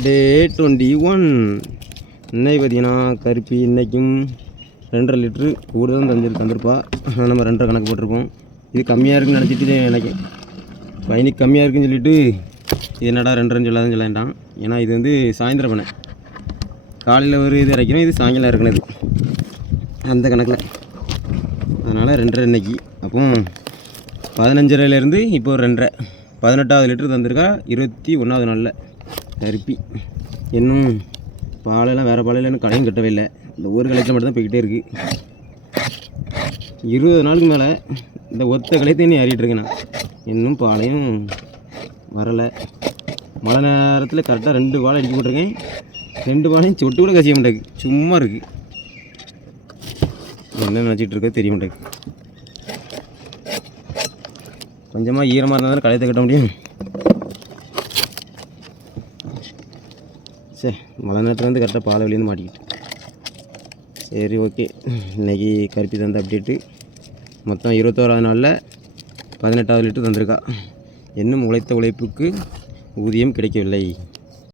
டே 21. இன்னைக்கு பார்த்தீங்கன்னா கருப்பி இன்றைக்கும் 2.5 லிட்ரு கூடுதல் தந்திருப்பா. நம்ம 2.5 கணக்கு போட்டிருப்போம். இது கம்மியாக இருக்குன்னு நினச்சிட்டு எனக்கு பயணிக்கு கம்மியாக இருக்குன்னு சொல்லிவிட்டு இது என்னடா 2.5 சொல்லாதுன்னு சொல்லிட்டான். ஏன்னா இது வந்து சாயந்தரம் பண்ணேன், காலையில் ஒரு இது இறக்கணும், இது சாயங்காலம் இறக்குனது அந்த கணக்கில். அதனால் 2.5 இன்னைக்கு. அப்போ 15.5லேருந்து இப்போ ஒரு 2.5 18வது லிட்டரு தந்திருக்கா 21வது நாளில் கருப்பி. இன்னும் பாலெல்லாம் வேறு பாலையில் இன்னும் கடையும் கட்டவே இல்லை. இந்த ஒரு கலைத்தில் மட்டும்தான் போய்கிட்டே இருக்குது. 20 நாளுக்கு மேலே இந்த ஒத்த கலையத்தை இன்னும் ஏறிட்டுருக்கேன் நான். இன்னும் பாலையும் வரலை. மழை நேரத்தில் கரெக்டாக 2 பாலை அடிக்க போட்டிருக்கேன். 2 பாலையும் சொட்டு கூட கசிய மாட்டேங்குது, சும்மா இருக்குது. என்ன நினச்சிட்டு இருக்க தெரிய மாட்டேங்குது. கொஞ்சமாக ஈரமாக இருந்தால் தானே கலையத்தை கட்ட முடியும். சரி, மழை நேரத்தில் வந்து கரெக்டாக பாலை வெளியேருந்து மாட்டிக்கிட்டு. சரி, ஓகே. இன்றைக்கி கருப்பி தந்த அப்டேட்டு மொத்தம் 21வது நாளில் 18வது லிட்டர் தந்திருக்கா. இன்னும் உழைத்த உழைப்புக்கு ஊதியம் கிடைக்கவில்லை.